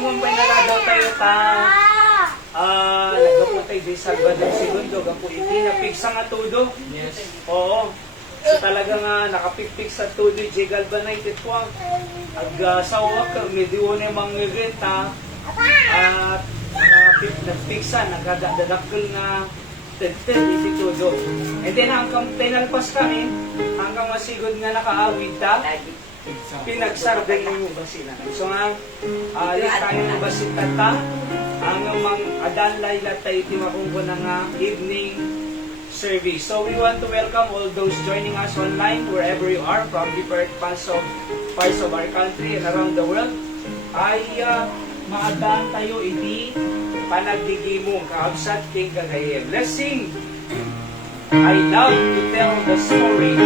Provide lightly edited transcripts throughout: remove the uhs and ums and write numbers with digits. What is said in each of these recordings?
nung daw tayo ta, nagaputay di Salvador Segundo, gapo iti, napigsa nga tudo. Yes. Oo. So talaga nga, nakapikpik sa tudo, Jigal ba na ititwang. Ag-sawa ka, mediyo na yung mga renta, at nagpiksa, nagdadakil na tenten, iti tudo. And then hanggang pinalpas kami, hanggang masigod nga nakaawid ta, pinagsarday mo ba sila? So nga, alis tayo ng basita ta, ang mga adanlay latay timakungko na nga evening service. So we want to welcome all those joining us online, wherever you are, from different parts of our country and around the world. Ay maadaan tayo iti panagdigimong kaabsat king kagayem. Let's sing! I love to tell the story.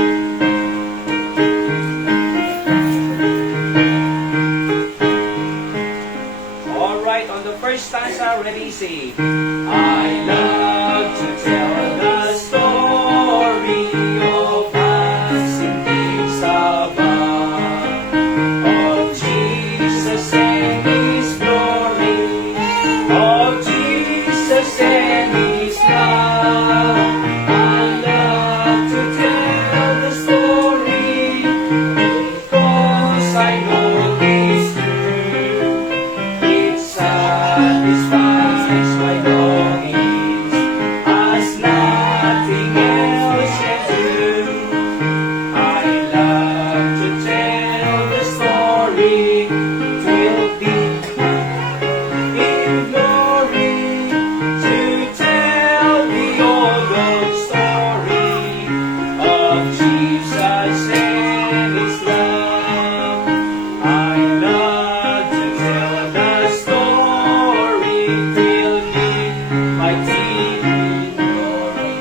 Alright, on the first stanza, ready, say, I love to tell the story of us in peace above, of Jesus and His glory, of Jesus and His love. I love to tell the story because I know it's true. It satisfies my longings as nothing else can do. I love to tell the story till deep in glory, to tell the old story of Jesus and His love. I love to tell the story till deep my deep glory,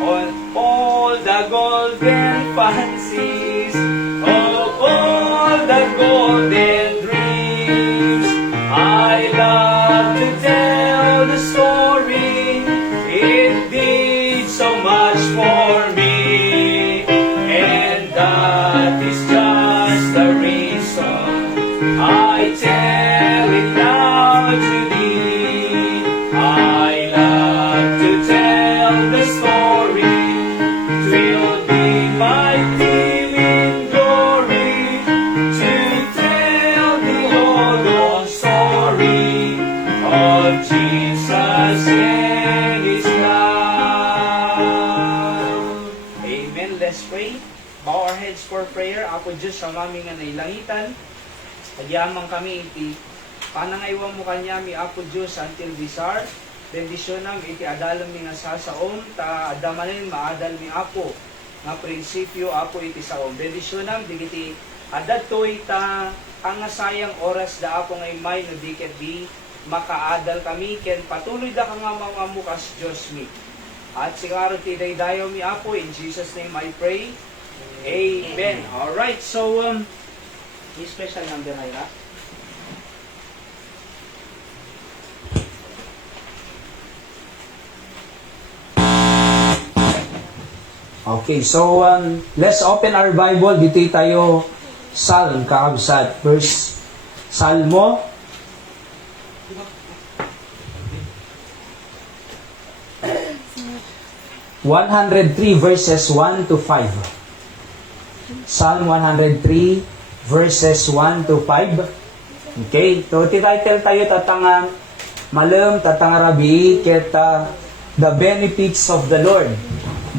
on all the golden fancies of all the golden dreams. I love to tell the story. It did so much for me, and that is just the reason I tell it now to thee. I love to tell the story twill be my theme in glory, to tell the old story of Jesus and His love. Amen. Let's pray. Bow our heads for prayer. Apo Diyos, sa aming nga nailangitan, pagyamang kami iti panangaywa mo kanya mi Apo Diyos until this hour. Bendisyonam iti adalam mi nga sasaom, ta adamanin maadal mi Apo nga prinsipyo Apo iti saom. Bendisyonam digiti adatoy ta ang sayang oras da Apo ngay may no diket di makaadal kami ken patuloy da ka nga mamamukas Diyos mi. At sigaro ti daydayo mi Apo, in Jesus name I pray. Amen. Alright, so special number Ira. Okay, so let's open our Bible. Dito tayo Psalm kaabsat. Verse Salmo 103 verses 1 to 5. Psalm 103 verses 1 to 5. Okay, to title tayo tatanga malam tatanga rabi kita the benefits of the Lord.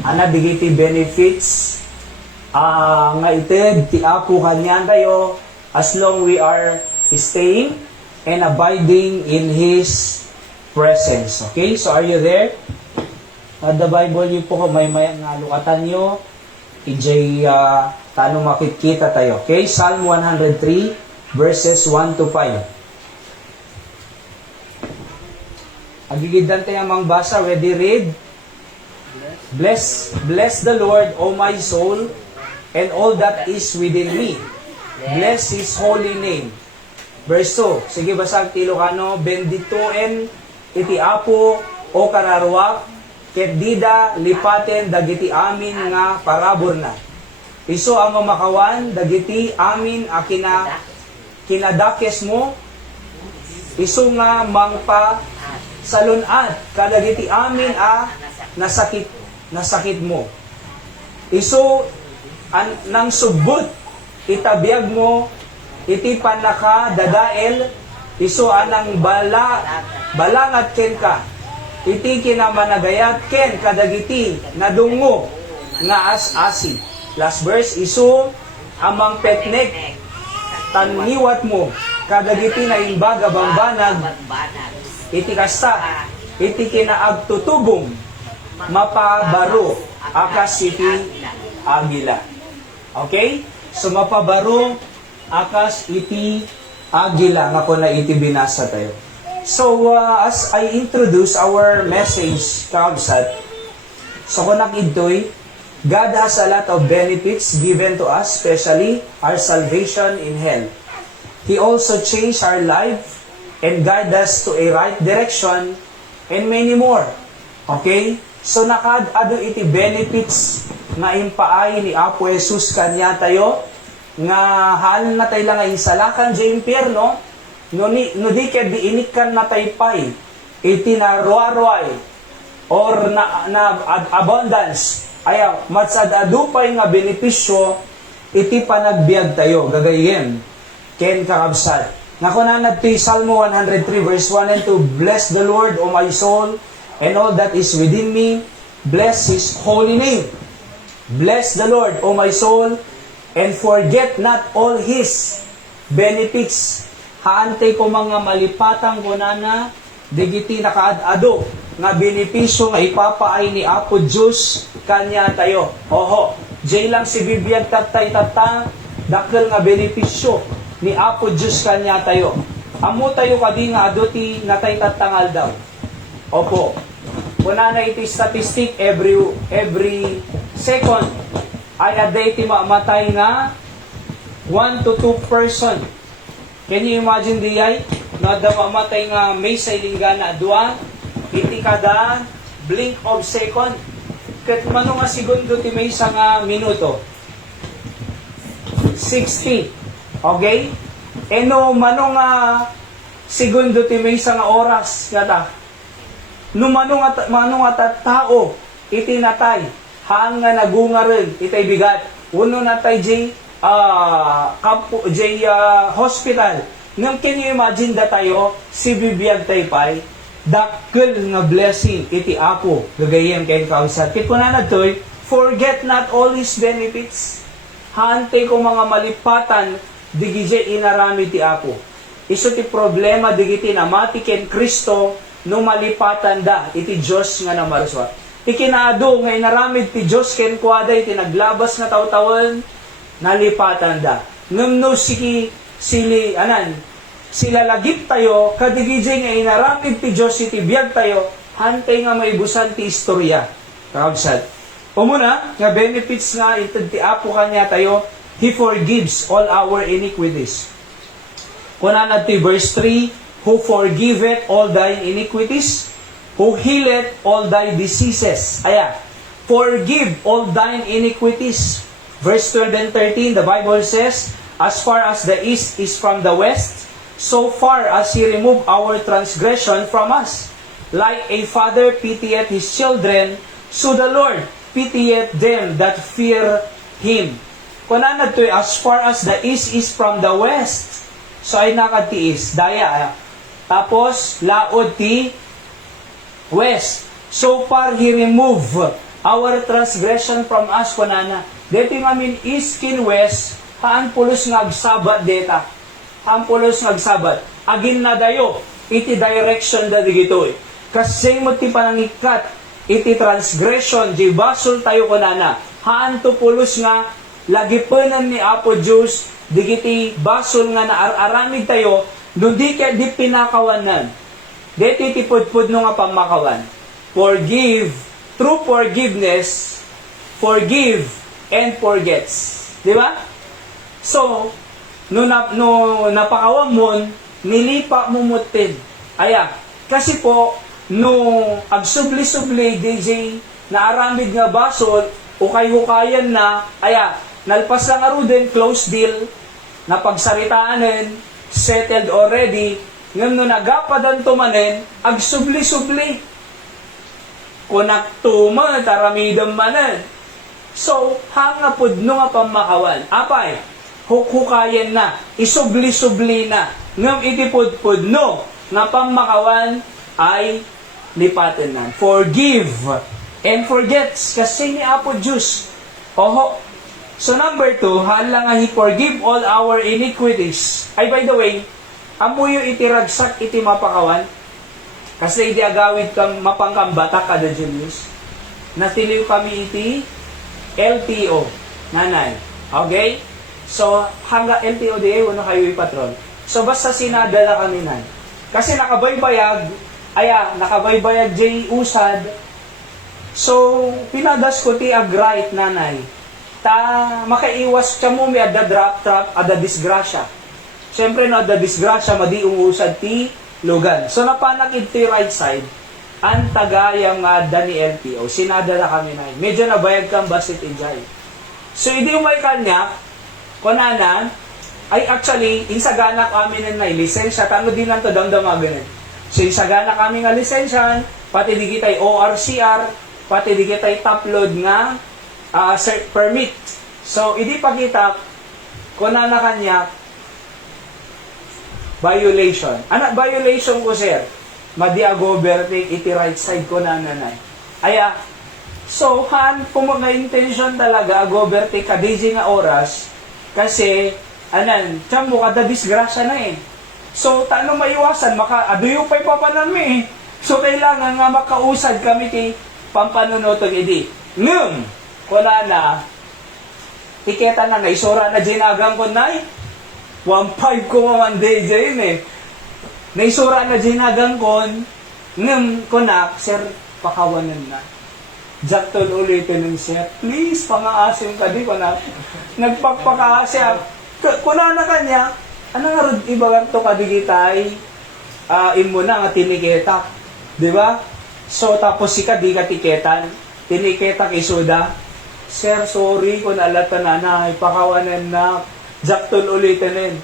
Ana digiti benefits nga ited ti Apo kanyan tayo as long we are staying and abiding in His presence. Okay, so are you there? The Bible niyo po may nga lukatan niyo. EJ, tanong makikita tayo. Okay, Psalm 103 verses 1 to 5. Agigidan tayo mang basa. Ready, read? Bless the Lord, O my soul, and all that is within me. Bless His holy name. Verse 2. Sige, basag ti Ilocano. Benditoen iti Apo o kararwak, ket dida lipaten dagiti amin nga parabor na. Iso ang makawan dagiti amin akina kinadakes mo isu nga mangpa salunad kadagiti amin nasakit mo. Isu nang subbot itabiyag mo iti panaka dadael isu anang balangat ken ka iti kinamanagayat ken kadagiti nadungo nga as-asi. Last verse, isu amang petnek taniwat mo kadagiti na imbaga bambanag iti kasta iti kinaagtutubong mapabaro akas iti agila. Okay? So mapabaro akas iti agila nga po na iti binasa tayo. So as I introduce our message kaagsat, so kunak ito'y God has a lot of benefits given to us, especially our salvation in hell. He also changed our life and guide us to a right direction and many more. Okay? So nakad-ado iti benefits nga impaay ni Apo Jesus kanya tayo nga hal na tayo lang ay salakan di impyerno no di ket di inikan na taypay iti na ruarway or na abundance ayaw matsad adupay nga benepisyo iti panagbiag tayo gagayen ken kakabsat nga kunanad ti Salmo 103 verse 1 and 2, bless the Lord, O my soul, and all that is within me, bless His holy name. Bless the Lord, O my soul, and forget not all His benefits. Haantay ko mga malipatang kunana, digiti nakaad-ado, nga benepisyo nga ipapaay ni Apo Diyos kanya tayo. Oho, jay lang si bibiyag tatay-tata, dakil nga benepisyo ni Apo Diyos kanya tayo. Amo tayo kadi nga adoti natay-tatangal daw. Opo, kunana iti statistic every second ay aday ti mamatay nga 1 to 2 person. Can you imagine diyay? Na da mamatay nga may sa ilinggana adwa, iti kada blink of second. Ket mano nga segundo ti may sa nga minuto? 60. Okay? E no mano nga segundo ti may sa nga oras kata. No mano nga tao iti natay, haan nga nagunga rin itay bigat. Uno natay hospital. Ngam can you imagine da tayo, si bibiyag tayo pa'y, dakkel nga blessing iti Apo, gagayem kayo kausat. Kit ko na nagtoy, forget not all His benefits. Hante ko mga malipatan, digije inarami ti Apo. Iso ti problema, digiti namati ken Kristo, no malipatan da, iti Diyos nga namaraswa. Ikinaado, ngay naramid ti Diyos ken kuwada, iti naglabas nga tawtawan, nalipatan da. Ngam no sila lagip tayo, kadigijay nga inaramid ti Diyos iti biyag tayo, hantay nga maibusan ti istorya. Kaabsat. Umuna, nga benefits nga iti ti Apo kanya tayo, He forgives all our iniquities. Kunanad ti verse 3, who forgiveth all thine iniquities, who healeth all thy diseases. Aya, forgive all thine iniquities. Verse 12 and 13, the Bible says, as far as the east is from the west, so far as He removed our transgression from us. Like a father pitieth his children, so the Lord pitieth them that fear Him. Kunanad to, as far as the east is from the west, so ay nakatiis, daya. Tapos, laod ti west. So far, He removed our transgression from us, kunana. Dito ngamin east kin west, haan pulos nga agsabat deta. Haan pulos nga agsabat. Agin na dayo, iti direction da digitoy. Kasi mo ti panangikat, iti transgression, di basol tayo kunana. Haan to pulos nga, lagipanan ni Apo Diyos, digiti basol nga naaramid tayo, no di ka di pinakawanan. Dito iti pudpud no nga pamakawan. Forgive, through forgiveness, forgive, and forgets. Di ba? So, no napakawang mo, nilipa mo mutin. Aya, kasi po, no agsubli-subli, DJ, na aramid nga basol, ukay-hukayan na, aya, nalpas lang aro din, close deal, napagsaritaan settled already, Ngam no nagapadan tumanen, ag subli-subli. Kunaktuma, taramidam manan. So, hanga pudno nga pamakawan. Apay, hukhukayan na, isubli-subli na. Ngam itipudpudno, nga pamakawan ay lipatin na. Forgive and forgets. Kasi ni Apo Diyos. Oho. So number 2, hala nga He forgive all our iniquities. Ay, by the way, amuyo itiragsak iti mapakawan. Kasi di agawid kang mapangkambatak kada Julius. Natiliw kami iti LTO. Nanay. Okay? So, hangga LTO di uno kayo ipatron. So, basta sinadala kami nan. Kasi nakabaybayag, nakabaybayag jay usad. So, pinadas ko ti agright nanay. Ta makaiwas siya mo may ada drop trap, ada disgrasya. Siyempre no, ada disgrasya, madi umusad ti lugan. So, napanakid ti right side, ang tagayang ada ni LTO. Sinadala kami na. Medyo nabayag kang basit injay. So, hindi umay kanya, kunana, ay actually, insagana kami na lisensya, tano din lang to damdamagan. So, insagana kami nga lisensyan, pati di kita'y ORCR, pati di kita'y top load nga permit. So, hindi pa kita, kunana kanya, violation. Ano violation ko, sir? Madi-agoberting iti right side ko na nanay. Aya, so, kung mga intention talaga, agoberting kadisi nga oras, kasi, tiyan mo, kada disgrasya na eh. So, taano maiwasan? Aduyo pa'y papanami eh. So, kailangan nga makausad kami kay pampanunotog edi. Ngum, wala na, tiketa na, naisura na ginagang ko na 1.5 ko mamanday dyan eh. Naisura na ginagang ko, ngum ko na, sir, pakawanan na. Jaktol ulitin ng sir, please, pangaasim ka di ko na. Nagpagpakaasya. Kuna na kanya, ano nga rin iba to kadigitay, imo na nga tiniketa. Diba? So, tapos si di ka tiketan, tiniketa kisuda. Sir, sorry kung alata na na, ipakawanan na, jaktol ulitin.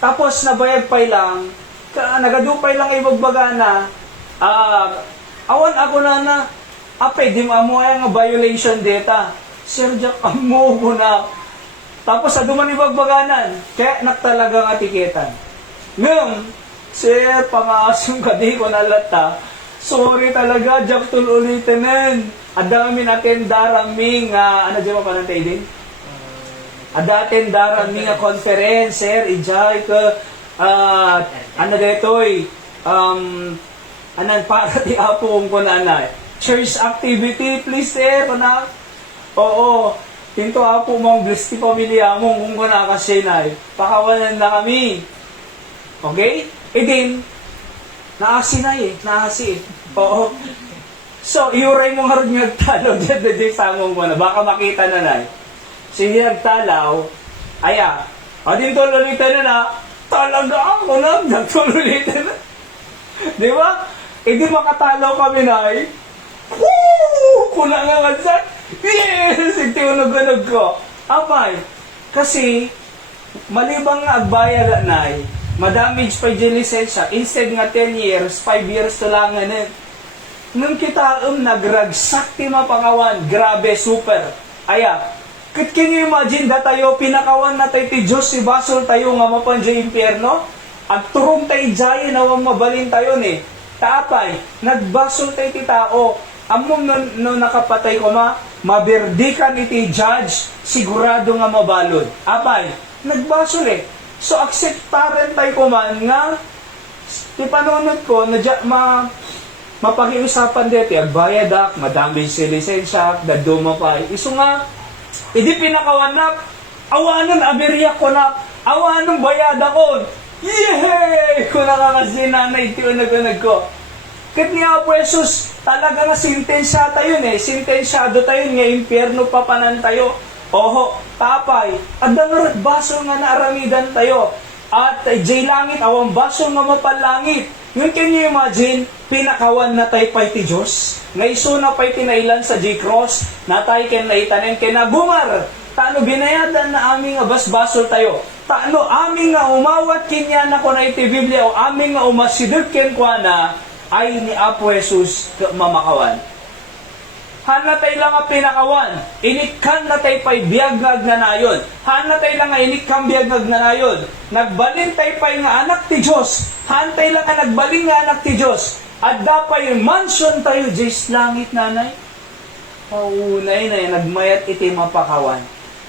Tapos, nabayag pa'y lang, nagadupay lang ibagbaga na, awan ako na, apay, di mo nga violation data. Sir, Jack, amo ko na. Tapos, sa duman ibagbaganan, kaya naktalaga nga tiketan. Ngayon, sir, pangasong ka di ko nalata. Sorry talaga, jaktol ulitin. Adami natin daraming, dyan mo pa nang tayo din? Adatin daraming conference, sir, ijay ka, detoy, para ti apong ko na church activity, please, sir, na. Oo, tinto apo mong bless ti pamilya mong kung ko nakasinay. Pakawanan na kami. Okay? E din, naasinay eh. Naasi eh. Oo. So, iuray mo nga rin nagtalaw dyan na dyan samong mo na. Baka makita na na eh. Sige nagtalaw, din tululitan na talaga ako na, nagtululitan na. Di ba? E di makatalaw kami na eh. Woo! Kuna nga nga dyan. Yes! Itiunog-unog ko. Apay, kasi, malibang nga agbayad na madamage pa yung lisensya, instead nga 10 years, 5 years to lang nga nung kita nagragsak ti mapangawan, grabe, super. Can you imagine da tayo, pinakawan na tayo ti Diyos, si basol tayo nga mapanjay impyerno? At turong tayo dyan, nawang mabalin tayo ni. Taapay, nagbasol tayo ti tao. Among no nakapatay ko maberdikan iti judge, sigurado nga mabalod. Apay, nagbasol eh. So, acceptaren tayo ko man nga, ti panunod ko, mapag-iusapan dito, agbayadak, madami si lisensya, daduma pa. Iso nga, hindi pinakawanak, awanon aberya ko na, awanon bayada ko. Yehey! Kung nakakasinanay, tiunag-unag ko. Kat niya po, Jesus, talaga nga sintensya tayo sintensyado tayo nga, impyerno papanan tayo. Oho, tapay, adang baso nga naaramidan tayo. At jay langit, awang baso nga mapalangit. Ngayon, can you imagine, pinakawan na tayo pa'y ti Diyos. Ngayso na pa'y tinailan sa J-Cross, na tayo ken naitanin, ken nabumar. Tano binayadan na aming basbasol tayo. Tano, aming nga umawat kinya na ko na iti Biblia o aming nga umasidot ken kwa na ay ni Apo Jesus mamakawan. Hana tayo lang nga pinakawan. Inikan na tayo pa'y biyagag na nayon. Hana tayo lang nga inikang biyagag na nayon. Nagbalin tayo pa'y nga anak ti Diyos. Han tayo lang nga nagbalin nga anak ti Diyos. At dapay mansion tayo, Diyos langit nanay. Paunay na yan, nagmayat iti mapakawan.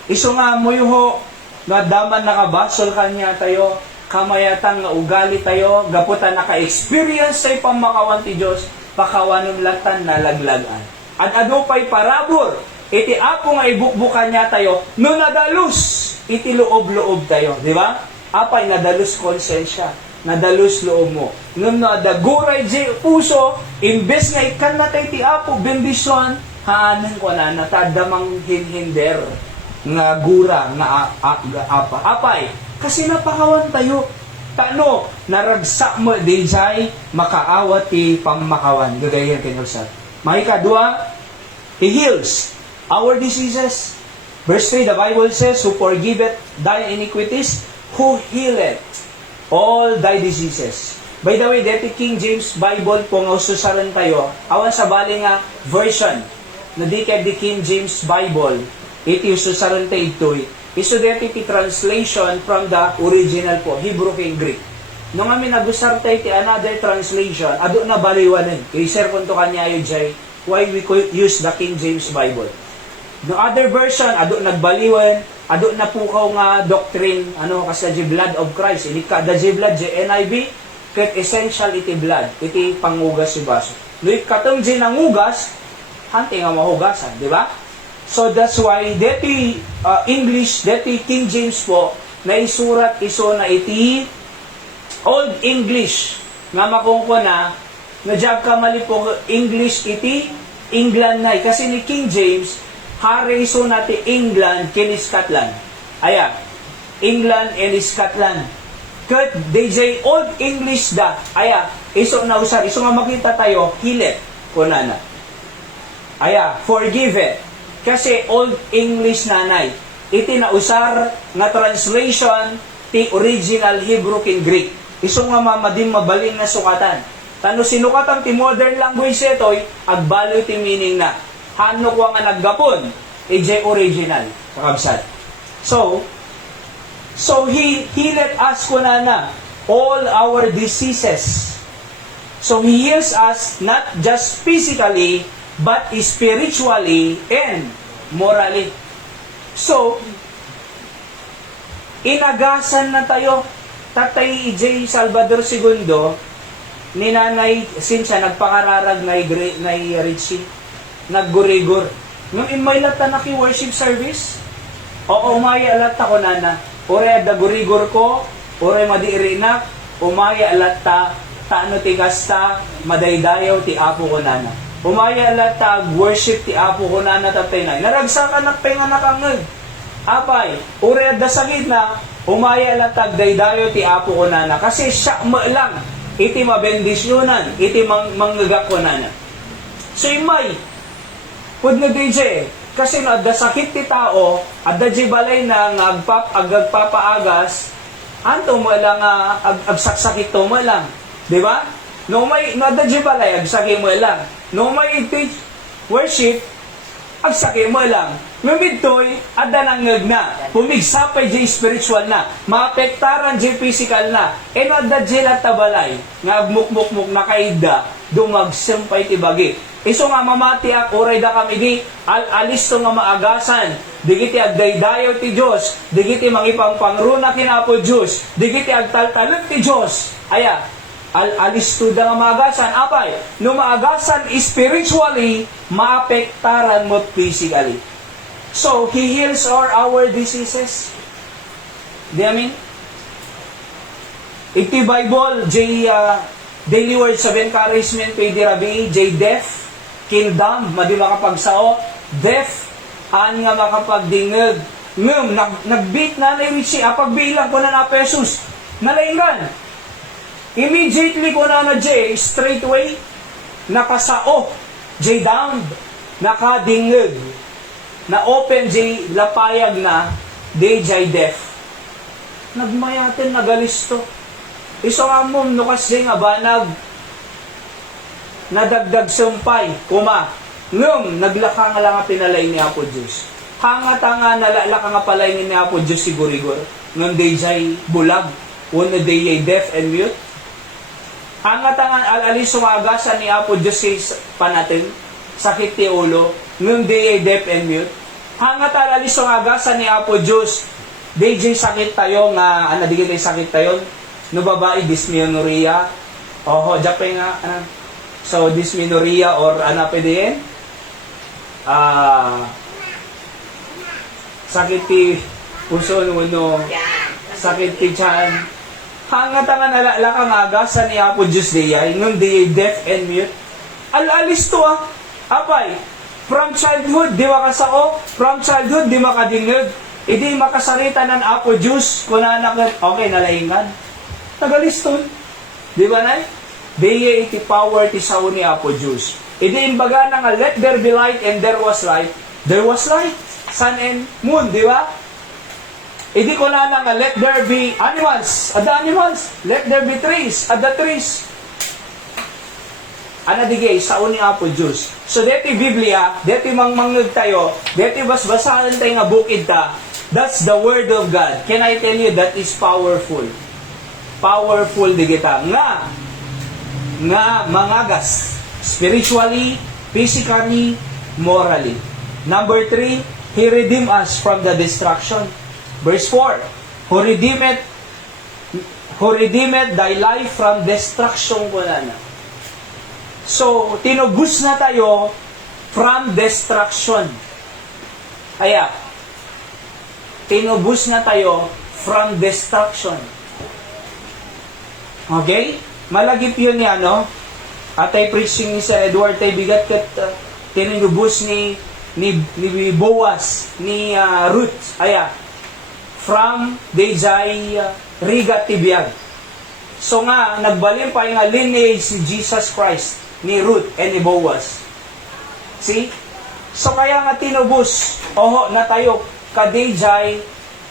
Iso nga mo ho, nga daman nakabasol kanya tayo, kamayatan nga ugali tayo, gaputan naka-experience tayo pamakawan ti Diyos, pakawanom latan nalaglagan. At ano pa'y parabor, iti apo nga ibukbukan niya tayo, no nadalus, iti loob-loob tayo, di ba? Apay nadalus konsensya, nadalus loob mo. Nung nadaguray di puso, imbes nga ikan na tayo ti apo, bendisyon, haanan ko na, natadamang hinhinder, nga gura, nga apa. Apay, kasi napakawan tayo. Tano, naragsak mo, dijay, makaawat ti pamakawan. Gagayan kinusap. May kadua, He heals our diseases. Verse 3, the Bible says, who forgiveth thy iniquities, who healeth all thy diseases. By the way, dati King James Bible po nga ususaran tayo, awan sa bali nga version, na di kaya di King James Bible, iti ususaran tayo ito'y. Iso dati ti translation from the original po, Hebrew kay Greek. Nung kami nagusar tayo ti another translation, ado na baliwanan. I-share ko to kanya yun, Jay, why we could use the King James Bible. No other version, ado nagbaliwan, ado na pukaw nga doctrine, ano, kasi the blood of Christ. Ini ka, the blood, NIV, ket essential iti blood, iti pangugas si baso. No, katong nangugas, hante nga mahugasan, di ba? So that's why, deti English, deti King James po, na isurat iso na iti Old English, nga makungko na job ka mali po English iti England na. Kasi ni King James, hari iso nati England kini Scotland. Aya, England and Scotland. Kat DJ Old English da. Aya, iso na usar. Iso nga makita tayo, hilet. Kunana. Aya, forgive it. Kasi Old English nanay. Iti na usar nga translation ti original Hebrew kin Greek. Iso nga mamadim mabalin na sukatan. Tano sinukatan ti modern language ito'y agbalo ti meaning na. Hano ko nga naggapon, ije original. Kakabsat. So he let us kunana all our diseases. So He heals us not just physically, but spiritually and morally. So, inagasan na tayo. Tatay E.J. Salvador II, ni Nanay Cynthia, nagpakararag na Richie, naggurigor. Nung imay lata na worship service, o umaya lata ko nana, ore da gurigor ko, ore madiirinak, umaya lata, taano ti kasta, madaydayaw ti apo ko nana. Umaya lata, worship ti apo ko nana tatay na. Naragsakan na penga nakangag. Apay, ore da sagid na, umaya latag daydayo ti apo ko nana. Kasi siya lang, iti mabendisyonan, iti manggagak ko nana. So imay, pud na DJ, kasi no, adda sakit ti tao, adda jibalay na agpapaagas, anto mo lang agsaksakit to mo lang. Di ba? No adda jibalay, agsakit mo lang. No may teach worship, agsakit mo lang. Numidtoy, adda nangag na. Pumigsapay di spiritual na. Maapektaran di physical na. E no adda di latabalay. Nga agmukmukmuk na kaida. Dumagsampay ti bagi. Iso nga mamati ak, oray da kami di. Alisto nga maagasan. Digiti agdaydayo ti Diyos. Digiti mangipangpangruna kinapo Diyos. Digiti agtaltalot ti Diyos. Aya, alisto da nga maagasan. Apay, no maagasan spiritually, maapektaran mo physically. So, He heals our diseases. Di amin? Iti Bible, Daily Words of Encouragement, Pwede Rabi, deaf, kingdom, madi makapagsao, deaf, an nga makapagdingag. Ngam, nagbit na na Richie, pagbilang ko na pesos, nalaingan. Immediately ko na straightway, nakasao, down, nakadingag. Na open lapayag na, deaf. nagmayaten, nagalisto. Iso nga mo, nukas di nga banag, nadagdag sumpay, kuma, ngum, naglaka nga lang nga pinalay ni Apo Diyos. Hangata nga nalalaka nga palay ni Apo Diyos sigurigor, ngum day jay bulag, uno day deaf and mute. Hangata nga alalis sumagasan ni Apo Diyos sa panatin, sakit ti ulo, ngum day deaf and mute. Hangata alalis sumagasan ni Apo Diyos, day jay sakit tayo nga, digit ay sakit tayo, no babae, dysmenorrhea, oho, japay nga, so dysmenorrhea or pwede yan? Sakit ti puso, no, sakit ti tiyan. Hangat nga nalalaka nga agasan ni Apo Diyos diyay, nung di deaf and mute. Alalis to apay, from childhood, di makasao, from childhood, di makadingig, hindi makasarita ng Apo Diyos, kung anak, okay, nalaingan. Tagaliston. Di ba na? Deye iti power ti sao ni Apo Diyos. Idi imbaga na nga, let there be light and there was light. There was light. Sun and moon, di ba? Idi ko na nga, let there be animals. At the animals. Let there be trees. At the trees. Ana digay, sao ni Apo Diyos. So, deti Biblia, deti mangmangag tayo, deti basbasahan tayo nga bukid ta. That's the Word of God. Can I tell you that is powerful? Powerful di kita nga mangagas spiritually, physically, morally. Number 3, He redeemed us from the destruction. Verse 4, who redeemed thy life from destruction ko na. So, tinubos na tayo from destruction. Kaya, tinubos na tayo from destruction. Okay? Malagip yun ni atay preaching ni Sir Edward tay bigat kat tinubos ni Boaz ni Ruth from Dejay Riga Tibiyag. So nga nagbalin pa nga lineage si Jesus Christ ni Ruth and ni Boaz. See? So kaya nga tinubos na tayo kadejay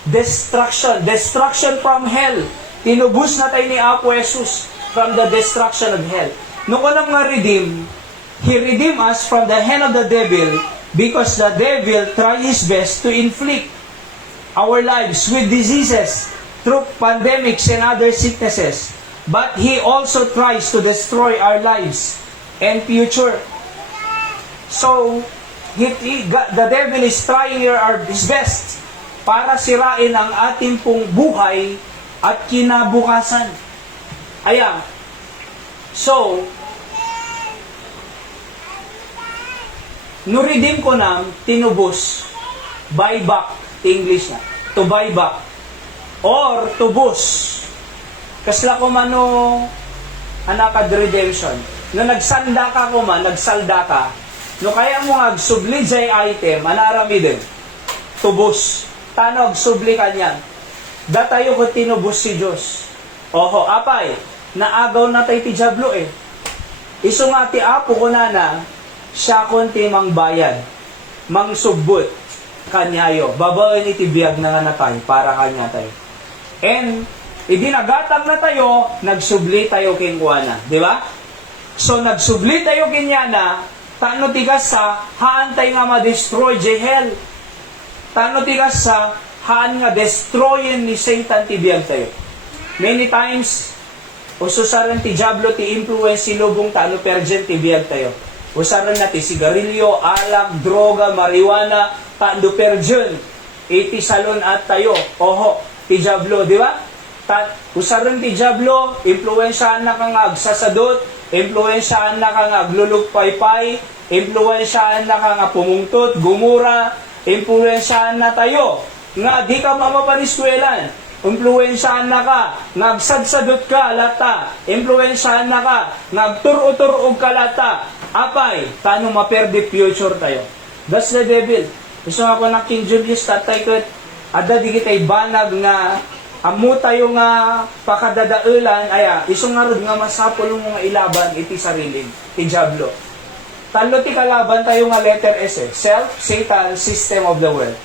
destruction from hell. Tinubos na tayo ni Apo Jesus from the destruction of hell. Nung unang redeem, He redeemed us from the hand of the devil because the devil tried his best to inflict our lives with diseases through pandemics and other sicknesses. But he also tries to destroy our lives and future. So, the devil is trying his best para sirain ang ating pong buhay at kinabukasan. So, no-redeem ko na, tinubos, buy back, English na, to buy back, or tubos. Kasla ko man anakad redemption. No nagsalda ka, no kaya mo nga subli jay item, anarami din, tubos. Tanog, subli ka niyan. Datayo ko tinubos si Diyos. Oho, apay, naagaw na tayo ti Diablo Iso nga ti Apo ko na, siya konti mang bayad, mang subbot, kanyayo, babae ni tibiyag na tayo, para kanya tayo. And, idinagatang na tayo, nagsubli tayo kinkwana. Di ba? So, nagsubli tayo kinyana, tano tigas sa, haan tayo nga ma-destroy jehel. Tano tigas sa, haan nga destroyin ni Satan tibiyag tayo. Many times, ususaran ti Diablo ti influence si lubong tano pergent tibiyag tayo. Usaran na ti sigarilyo, alak, droga, marijuana, tando pergent. Iti salon at tayo. Oho, ti Diablo, di ba? Usaran ti Diablo, influensyahan na kang agsasadot, influensyahan na kang aglulugpaypay, influensyahan na kang pumungtot, gumura, influensyahan na tayo. Nga di ka mamapaniswelan, influensyahan na ka, nagsadsadot ka lata, influensyahan na ka, nagturo-turog ka lata, apay, paano maperdi future tayo? That's the devil. Gusto nga ko ng King Julius, tatay ko, ada di kita'y banag nga, amo tayo nga pakadadaulan, isong nga rin nga masapol mga ilaban, iti sarili, ti Diablo. Talo ti kalaban tayo nga letter S Self, Satan, System of the World.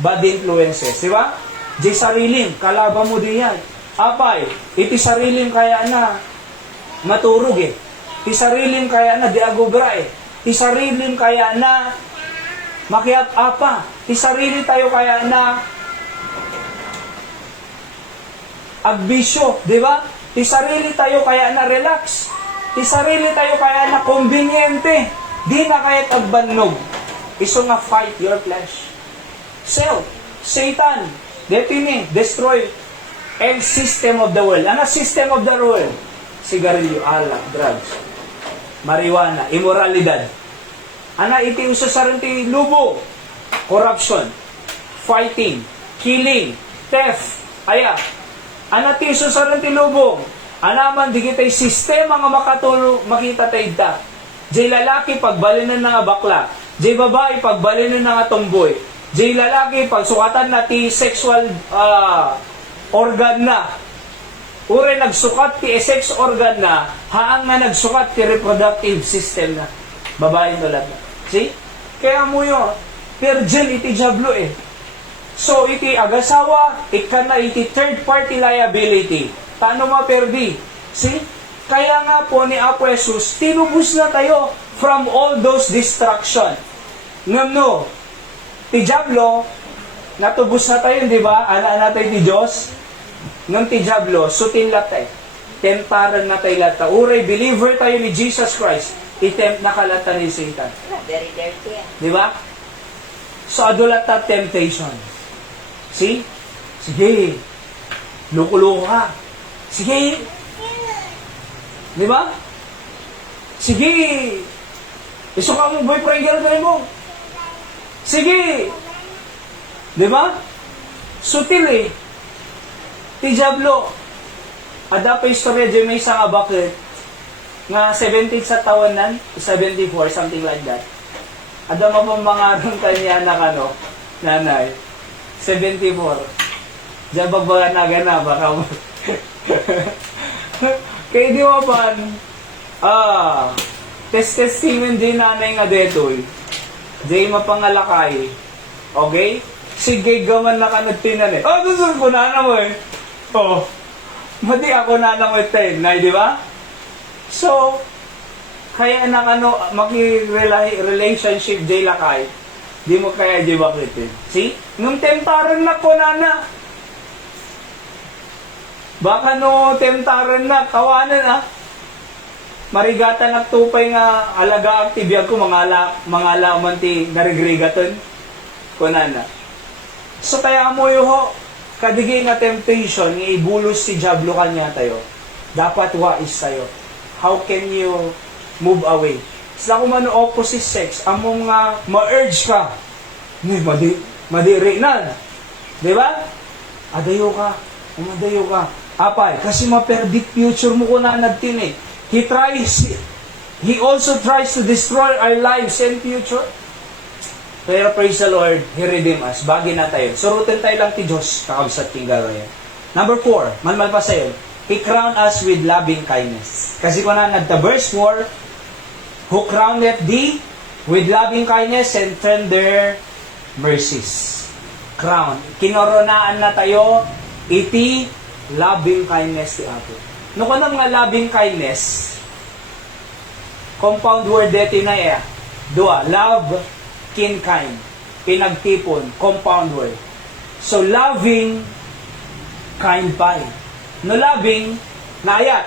Bad influences, di ba? Di sarilim, kalaban mo di yan. Apay, iti sarilim kaya na maturog eh. Ti sarilim kaya na di agugra eh. Ti sarilim kaya na makiat apa. Ti sarili tayo kaya na agbisyo, di ba? Ti sarili tayo kaya na relax. Ti sarili tayo kaya na conveniente. Di na kaya't agbannog. Iso nga fight your flesh. Self, Satan, destiny, destroy, and system of the world. Ano system of the world? Sigarilyo, alak, drugs, marijuana, immoralidad. Ano iti uso sa rin ti lubo? Corruption, fighting, killing, theft, aya. Ano ti uso sa rin ti lubo? Anaman di kita'y sistema nga makatulong makita tayo da. Jay lalaki pagbalinan na nga bakla. Jay babae pagbalinan na nga tomboy. Jay lalaki pagsukatan na ti sexual organ na. Ure nagsukat ti sex organ na, haang nga nagsukat ti reproductive system na. Babae tulad na. See? Kaya mo yun, virgin iti jablo eh. So iti agasawa, ikan na iti third party liability. Paano maperdi? See? Kaya nga po ni Apo Jesus, tinubos na tayo from all those distraction. No, ti Diablo, natubos na tayo, di ba? Ala natin ti Diyos. Nung ti Diablo, sutin latay. Temparan na tayo lata. Uray, believer tayo ni Jesus Christ. Itempt na kalata ni Satan. Very dirty. Di ba? So, adulata temptation. See? Sige. Luko-luko ka. Sige. Di ba? Sige. Iso ka mong boyfriend girlfriend mo. Sige. Di ba? Sutil eh. Ti Diablo. Ada pa istorya dyan may isang bakit nga 70 sa taon nan, 74, something like that. Ada mapamangaron kanya na kano, nanay. 74. Diyan bagbaga na gana, baka mo. Kaya di mo pan, test-testimen din nanay nga detoy. Di mapangalakay. Okay? Sige, gaman na ka nagtinan eh. Oh, gusto ko na mo eh. Oh, madi ako na mo tayo, na, di ba? So, kaya na maki-relationship di lakay, di mo kaya di bakit eh. See? Nung temparan na ko na. Baka no temparan na, kawanan ah. Marigatan at tupay nga alaga aktibiyag ko, mga laman ti narigrigaton. Kunana. So kaya mo ho, kadigi nga temptation, nga ibulos si Diablo kanya tayo. Dapat wais tayo. How can you move away? Sa kumano opposite sex, among nga ma-urge ka. Madiri na. Diba? Adayo ka. Umadayo ka. Apay, kasi ma-predict future mo ko na nagtin eh. He also tries to destroy our lives and future. Pero praise the Lord, He redeemed us. Bagi na tayo. Surutin tayo lang ti Diyos, kakabsat ting garo yan. Number 4, manmal pa sa'yo, He crowned us with loving kindness. Kasi kung na nagta verse 4, who crowned thee with loving kindness and tender mercies. Crown. Kinoronaan na tayo, iti loving kindness ti Apo. No kung nga loving kindness, compound word deti na eh. Dua, love, kind. Pinagtipon, compound word. So, loving, kind pa eh. No loving, naayat.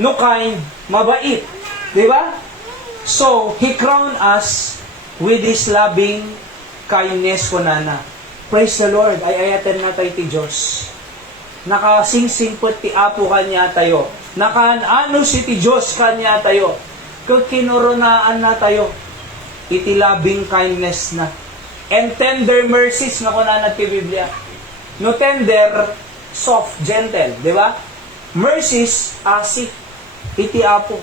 No kind, mabait. Di ba? So, He crowned us with His loving kindness ko nana. Praise the Lord. Ay ayatan na tayo ti Diyos. Nakasingsingpot ti Apo kanya tayo. Nakaano si ti Diyos kanya tayo. Kung kinuronaan na tayo. Iti loving kindness na. And tender mercies na ko na ti Biblia. No tender, soft, gentle, di ba? Mercies, asik, iti Apo.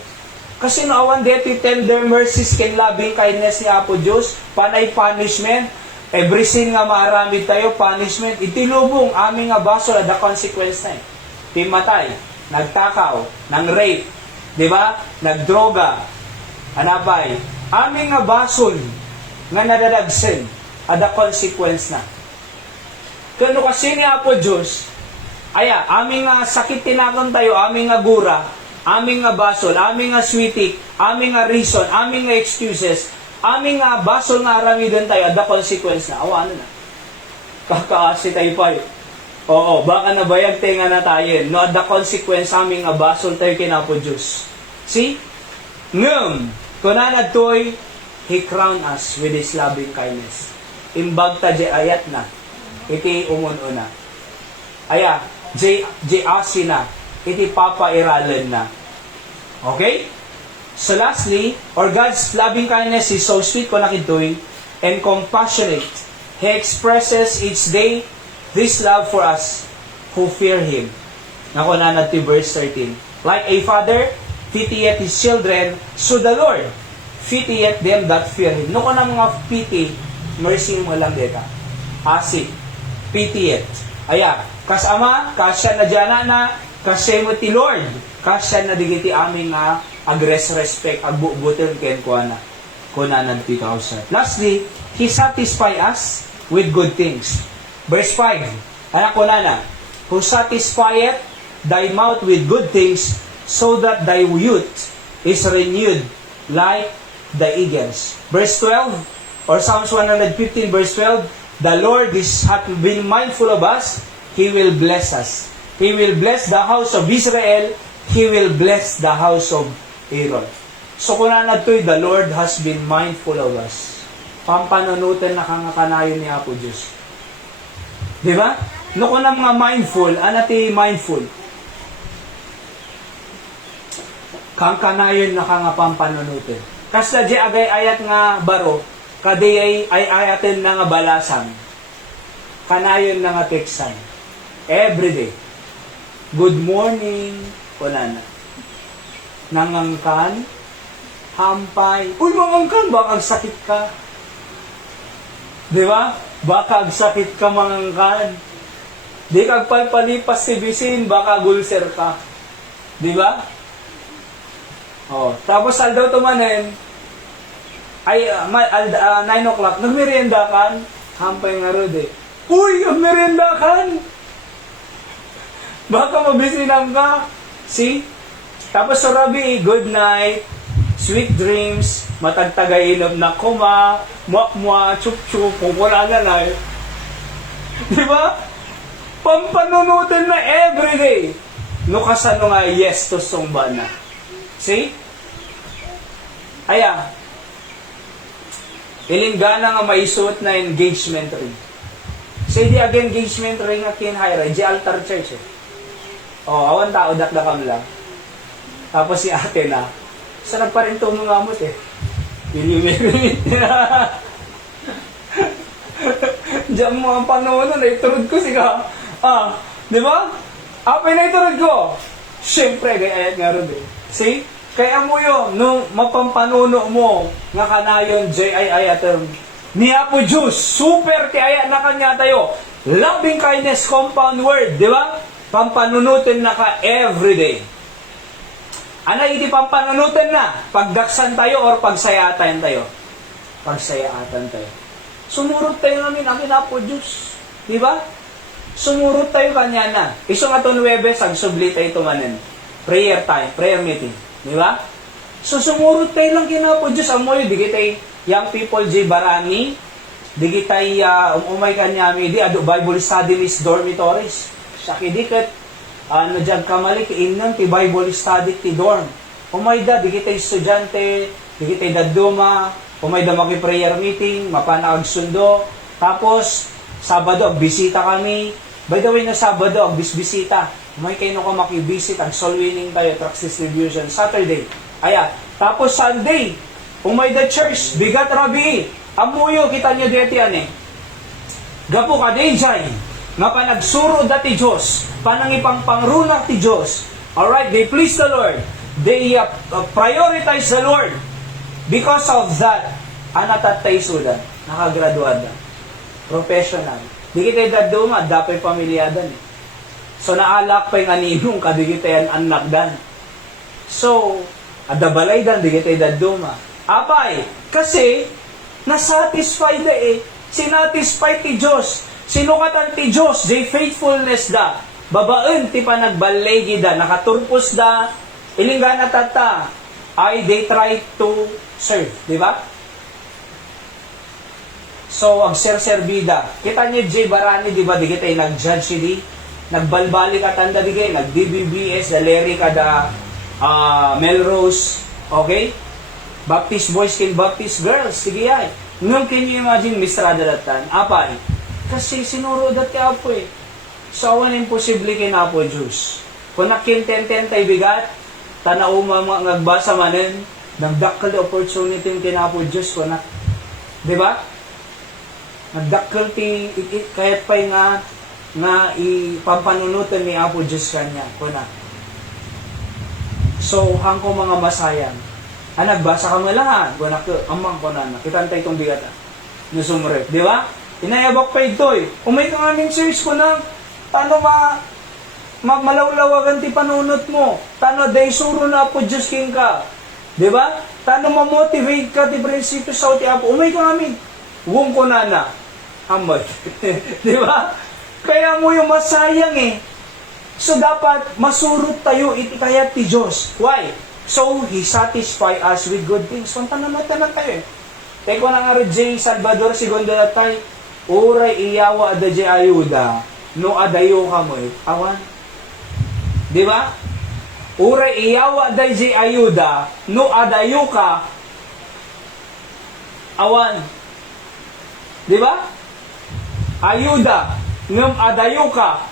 Kasi naawan dito tender mercies ken loving kindness ni Apo Diyos, panay punishment, every sin nga maaramid tayo, punishment, iti lubong, aming nga baso na the consequence na timatay, nagtakaw, nang rape, di ba? Nagdroga, anapay, aming nga basol nga nadadagsen, ada consequence na. Kano kasi niya po Diyos, aya, aming nga sakit tinakon tayo, aming nga gura, aming nga basol, aming nga sweetik, aming nga reason, aming nga excuses, aming nga basol nga aramidan tayo, the consequence na, awa, ano na? Kakaasi tayo pa yun. Oo, baka nabayag tayo nga na tayo. No, the consequence aming nga basol tayo kinapo Diyos. See? Ngam, kunanad to'y, He crowned us with His loving kindness. Imbag ta ayat na, iti umun-una. Aya, asi na, iti papairalan na. Okay? So lastly, or God's loving kindness is so sweet ko nakitoy and compassionate. He expresses each day this love for us who fear Him. Nako na natin verse 13. Like a father, pitieth his children, so the Lord pitieth them that fear Him. Nako na mga pity, mercy mo lang deta. Asi, pitieth. Aya, kas ama, kasya na dyan na, kasya mo ti Lord, kasya na digiti aming agres respect, agbubutin ken kuana. Kunanan 2,000. Lastly, He satisfy us with good things. Verse 5, anak ko na, who satisfieth thy mouth with good things, so that thy youth is renewed like the eagles. Verse 12, or Psalms 115 verse 12, the Lord hath been mindful of us, He will bless us. He will bless the house of Israel, He will bless the house of Aaron. So kung nanatoy, the Lord has been mindful of us. Pampanunutan na kangakanayon ni Apo Diyos. Di ba? No kung na mga mindful, anati mindful? Kangkanayon na kangapampanunutan. Kasla di agay ayat nga baro, kadi ay ayatin na nga balasan. Kanayon na nga teksan. Every day. Good morning, wala na. Nangangkan, hampay. Uy, mangangkan, baka sakit ka. Di ba? Baka sakit ka mangangkan. Di kagpalpalipas si bisin, baka gulser ka. Di ba? Oh, tapos aldaw tumanen, ay 9 o'clock, nagmerienda kan, hampay nga rod eh. Uy, nagmerienda kan! Baka mabisinan ka. See? Tapos sa rabi, good night, sweet dreams, matagtagay na kuma, muak-mua, chup-chup, kung wala na na eh. Di ba? Pampanunutin na everyday. No kasano nga yes to sumba na. See? Aya, ilinggana nga maisuot na engagement ring. Say di again engagement ring nga kinhayra, di altar church eh. O, awan tao dakdakam lang. Tapos si ate na, sarap pa rin itong mga amot eh. Pili-wili. Diyan mo ang panahon na iturod ko siya. Di ba? Apay na iturod ko. Siyempre, gaya nga rin eh. See? Kaya mo yun, nung mapampanuno mo, nga kanayon, J.I.I. aterm, niya po Diyos, super kaya na kanya tayo. Loving kindness compound word, di ba? Pampanunutin na ka everyday. Ano hindi pampanunutin na? Pagdaksan tayo or pagsayatan tayo? Pagsayatan tayo. Sumurot tayo namin, amin na po Diyos. Di ba? Sumurot tayo kanya na. Iso nga ito 9, sagsubli tayo tumanin. Prayer time, prayer meeting. Di ba? So, sumurot tayo lang kinapo Diyos. Amoy, di kitay young people, J. Barani, di kitay umay kanyami, di ado Bible study list dormitories. Sa kidikat, dyan kamali, kiinang ti Bible study ti dorm. Umay da, di kitay estudyante, di kitay daduma, umay da maki-prayer meeting, mapanag sundo. Tapos, Sabado, bisita kami. By the way, na Sabado, bisita. May kayo ko makibisit, ang soul winning tayo, tracks distribution, Saturday. Aya, tapos Sunday, umay the church, bigat rabi, amuyo, kita nyo dito yan eh. Gapo ka dayjay, nga panagsuro dati Diyos, panangipang pangrunak ti Diyos. Alright, they please the Lord. They prioritize the Lord. Because of that, anatatay sudan, nakagraduada, professional. Di kita daduma, dapat pamilyadan eh. So, naalak pa yung aninong kadigitayan anakdan. So, adabalaydan, digitay daduma. Apay, kasi, nasatisfy na eh. Sinatisfy ti Diyos. Sinukatan ti Diyos, jay faithfulness da. Babaen ti panagbalegi da, nakaturpos da, ilinggan na tata, ay they try to serve. Di ba? So, ang ser-serbida. Kita niyo, Jay Barani, di ba, di kita nag-judge di? Nagbalbali ka tanda di kayo, nag-DBBS, daleri ka da Melrose, okay? Baptist boys kin Baptist girls, sige ay. Nung can you imagine, Mistrada datan? Apay? Kasi sinuro dati apo eh. So, awan imposible kin apo, Diyos. Kung nakinten-ten tayo bigat, tanaw mga nagbasa manin, nagdakkel opportunity yung tinapo, Diyos ko na. Di ba? Nagdakkel ti, kahit pa'y nga ipampanunutan ni Apo Diyos kanya. Kuna. So, hangko mga masayang. Nagbasa ka mo lang kuna ko, amang ko na. Kitantay itong bigat. Nusumre. Di ba? Inayabak pa ito eh. Umay ka aming search ko na, tano malawlawagan ti panunot mo. Tano day suro na Apo Diyos king ka. Di ba? Tano ma-motivate ka ti prinsipyo sa ti Apo. Umay ka aming. Huwag ko na. Amod. Di ba? Kaya mo yung masayang eh. So, dapat masurot tayo itikayat ti Diyos. Why? So, He satisfy us with good things. Kung tanamatan na tayo eh. Teko na nga rin, J. Salvador, segundo na tayo, uray iyawa ada J. ayuda, no adayo ka mo eh. Awan. Di ba? Uray iyawa ada J. ayuda, no adayo ka, awan. Di ba? Ayuda, ngam adayo ka.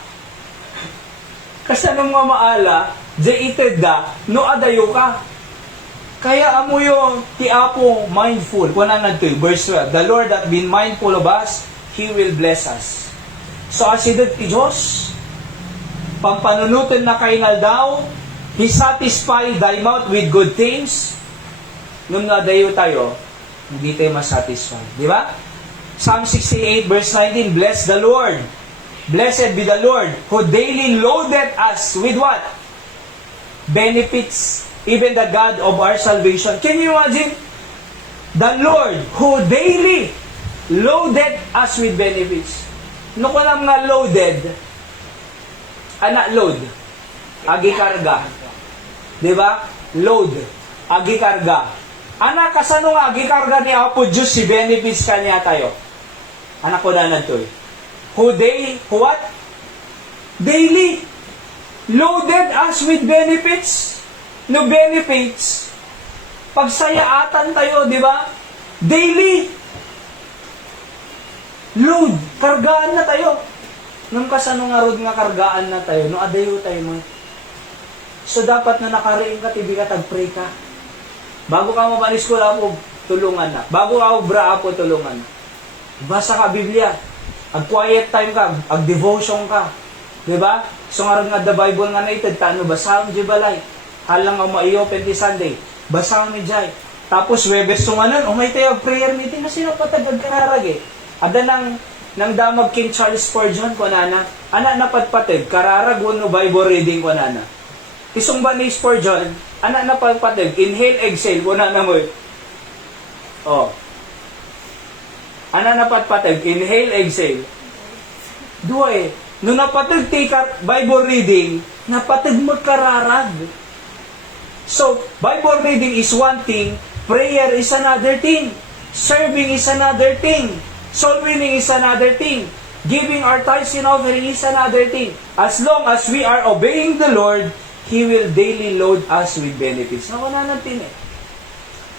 Kasi nung mga maala, jaited da, no adayo ka. Kaya amo yung ti Apo mindful. Kung na nagtoy, verse 12, the Lord that been mindful of us, He will bless us. So asidad ti Diyos, pampanunutin na kaingal daw, He satisfy thy mouth with good things. Nung nadayo tayo, hindi tayo masatisfy. Di ba? Psalm 68 verse 19, bless the Lord. Blessed be the Lord who daily loaded us with what? Benefits, even the God of our salvation. Can you imagine? The Lord who daily loaded us with benefits. No ko lang nga loaded, anak load, agi karga. Diba? Load, agi karga. Anak, kasano nga agi karga ni Apo Diyos si benefits kanya tayo? Anak ko na nagtoy. Who what? Daily loaded us with benefits. No benefits. Pagsayaatan tayo, di ba? Daily. Load. Kargaan na tayo. Nung kasano nga rod nga kargaan na tayo, no adayo tayo mo. So dapat na nakariin ka, tibi ka, tag-pray ka. Bago ka mapanis ko po, tulungan na. Bago ka bra po, tulungan na. Basa ka Biblia. Ag-quiet time ka, ag-devotion ka. Diba? So nga rin nga the Bible nga naitid, tano basahon di balay. Halang ang ma-i-open di Sunday. Basahon ni Jai. Tapos Webes sunganan, may tayo prayer meeting na sila patagad kararag eh. Ada nang damag King Charles Spurgeon ko nana. Anak napatpatid, kararag no Bible reading ko nana. Isong ba ni Spurgeon, anak napatpatid, inhale, exhale, ko nana mo. Oh. Anak napatpatid, inhale, exhale. Dua eh. Nung napatid tika Bible reading, napatid magkararag. So, Bible reading is one thing, prayer is another thing, serving is another thing, soul winning is another thing, giving our tithes and offering is another thing. As long as we are obeying the Lord, He will daily load us with benefits. Nakuna natin eh.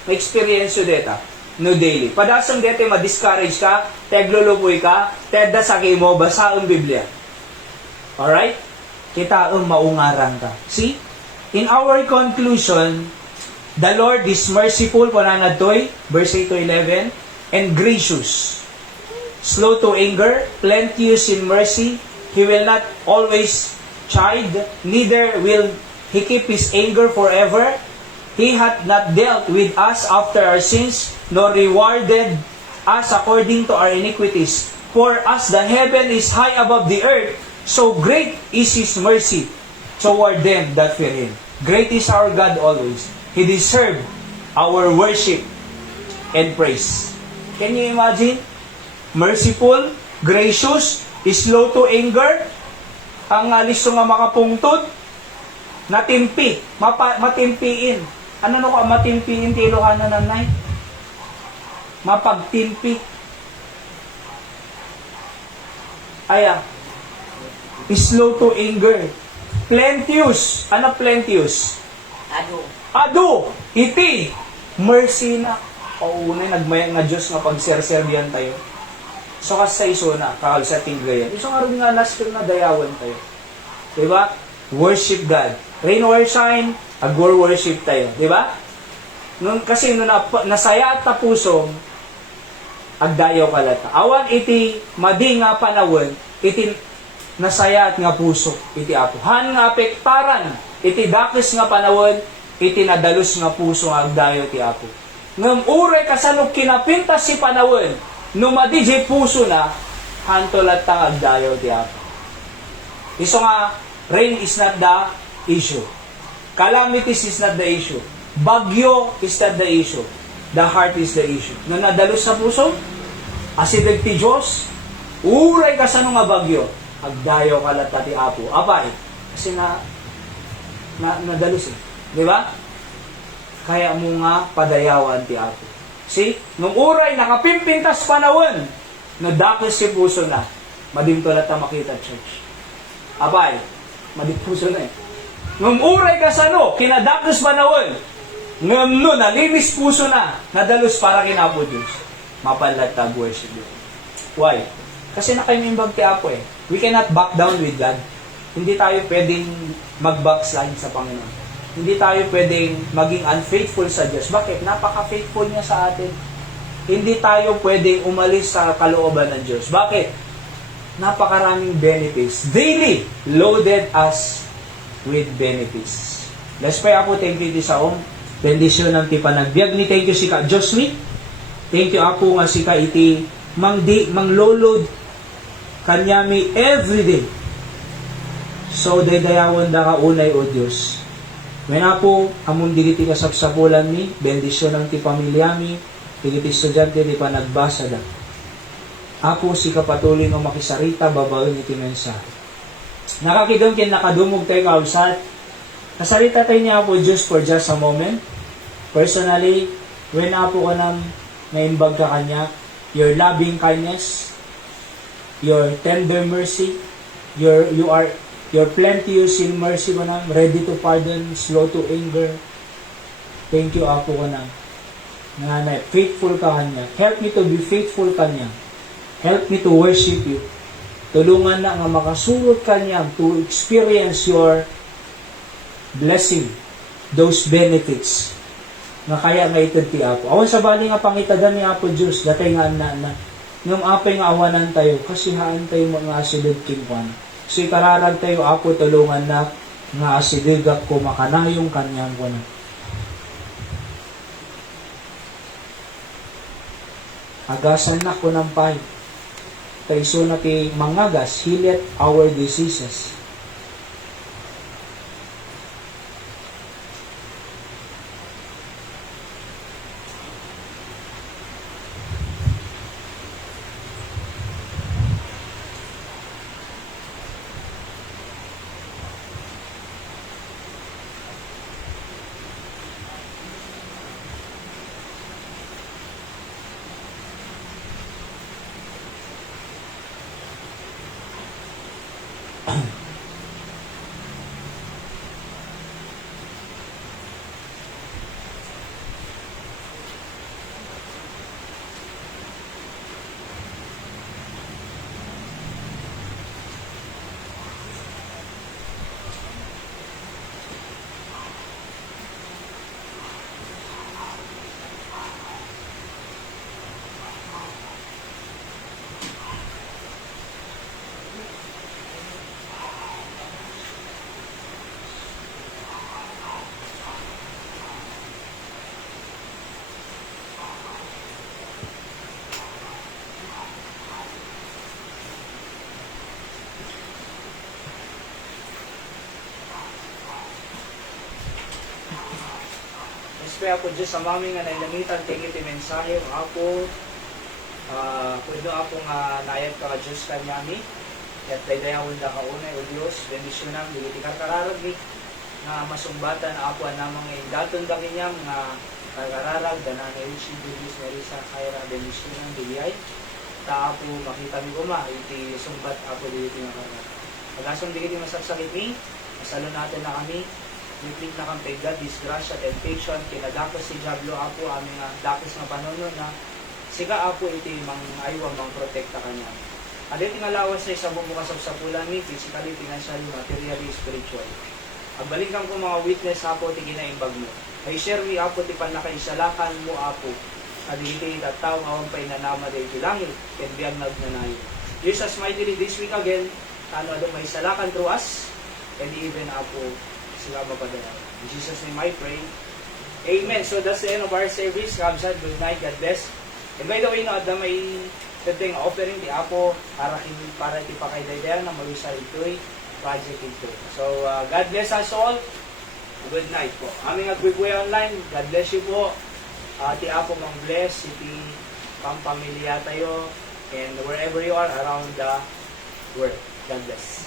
May experience yun deta. No daily. Padasang dete ma-discourage ka, teglulupoy ka, tedda sa mo, basa ang Biblia. Alright? Kita ang maungaran ka. See? In our conclusion, the Lord is merciful, panangadtoy, verse 8 to 11, and gracious. Slow to anger, plenteous in mercy. He will not always chide, neither will He keep His anger forever. He hath not dealt with us after our sins, nor rewarded us according to our iniquities. For as the heaven is high above the earth, so great is His mercy toward them that fear Him. Great is our God always. He deserves our worship and praise. Can you imagine? Merciful, gracious, slow to anger, ang listo nga makapungtod, natimpi, matimpiin. Ano no ka matimpiin ti Ilocano nanay? Mapagtimpi. Aya, slow to anger. Plenteous. Ano plenteous? Ado. Iti. Mercy na. O unay, nagmayang nga Diyos nga pagserserbihan tayo. So, kas sa iso na, kakal sa tinggayan. Iso nga rin nga last year na dayawan tayo. Diba? Worship God. Rain or shine, worship tayo. Diba? Kasi nung nasaya at tapusong, agdayaw kalata. Awan iti madi nga panawon, iti nasaya at nga puso, iti apo. Han nga apektaran, iti dakis nga panawon, iti nadalus nga puso nga agdayaw ti apo. Ngam uray kasano kinapintas si panawon, numadi di puso na, hantol at tang agdayaw ti apo. Iso nga, rain is not the issue. Calamities is not the issue. Bagyo is not the issue. The heart is the issue. Nung nadalus sa puso, asidag ti Diyos, uray ka sa nga bagyo, agdayo ka lang ti apo. Apay, kasi nadalus eh. Di ba? Kaya mo nga padayawan ti apo. See? Nung uray, nakapimpintas panawon, nadakis si puso na, madimto lang ta makita church. Apay, madimpuso na eh. Nung uray ka sa kinadakis panawon, ngam no, nalinis puso na, nadalus para kinapo Diyos. Mapalatag worship Diyos. Why? Kasi nakaimbag ti Apo eh. We cannot back down with God. Hindi tayo pwedeng mag-backslide sa Panginoon. Hindi tayo pwedeng maging unfaithful sa Diyos. Bakit? Napaka-faithful niya sa atin. Hindi tayo pwedeng umalis sa kalooban ng Diyos. Bakit? Napakaraming benefits. Daily loaded us with benefits. Let's pray, Apo. Thank you sa bendisyon ng ti panagbiag ni thank you si ka Josly. Thank you Apo nga si ka iti manglolod kanyami everyday. So daydayawon da ka unay o Diyos. When Apo amon digiti kasapsapulan mi, bendisyon ng ti pamilya mi, digiti estudyante di pa nagbasa da. Apo si kapatuloy nga makisarita babawin iti mensahe. Nakakidong kin nakadumog tayo kausat. Nasarita tayo niya po Diyos for just a moment. Personally, when po ka nang naimbag ka kanya, your loving kindness, your tender mercy, your plenteous in mercy ko nang, ready to pardon, slow to anger. Thank you Apo ko nang. Nanay, faithful ka kanya. Help me to be faithful kanya. Help me to worship you. Tulungan na nga makasurot kanya to experience your blessing, those benefits nga kaya nga ito ti Apo. Awan sa bali nga pangitagan ni Apo Diyos, datay nga na nung apay nga awanan tayo, kasi haan tayo mga asidod kingwan. So ikararag tayo, Apo, tulungan na nga asidigak ko makanayong kanyang wana. Agasan na ko ng payo. Kaiso na ti mangagas, healeth our diseases. Kaya po Diyos sa mami nga nailamitan tingin ti mensahe Apo pwede Apo nga nayag ka Diyos kanyami At daydayawan da kaunay o Diyos, bendisyonan, biliti karkararag nga masumbatan na apuan namang daton da kinyam nga karkararag, dananay Richie, Bilis, Marisa, Kyra, bendisyonan, biliyay. Ta apo makita mi kuma, iti sumbat apo biliti nga karkararag. Pag-asong biliti masaksakit ni, masalo natin na kami, nipit na kang pegad, disgrasya, temptation, kinadakos si Diablo apo, aming dakos nga panonon na siga apo iti mang aywa, mang protekta kanya. Adi tingalawan sa isang bumukas sa pulan ni, physically, financially, materially, spiritual. Agbalik kang kung mga witness apo, ti kinaimbag mo. Ay share mi apo, ti panakaisalakan mo apo. Kadiliti at tao ngawampay na nama de iti langit, ken biyag nagnanayo. Jesus mightily this week again, tano adong may salakan through us, and even apo, sila mapadala. In Jesus' name I pray. Amen. So that's the end of our service. Kamsad, good night, God bless. And by the way, no, ada may kating offering di apo para iti pakaydayan na malusar ito'y project ito. So, God bless us all. Good night po. Aming agbibuhay online. God bless you po. Ti apo mang bless, iti pampamilya tayo, and wherever you are around the world. God bless.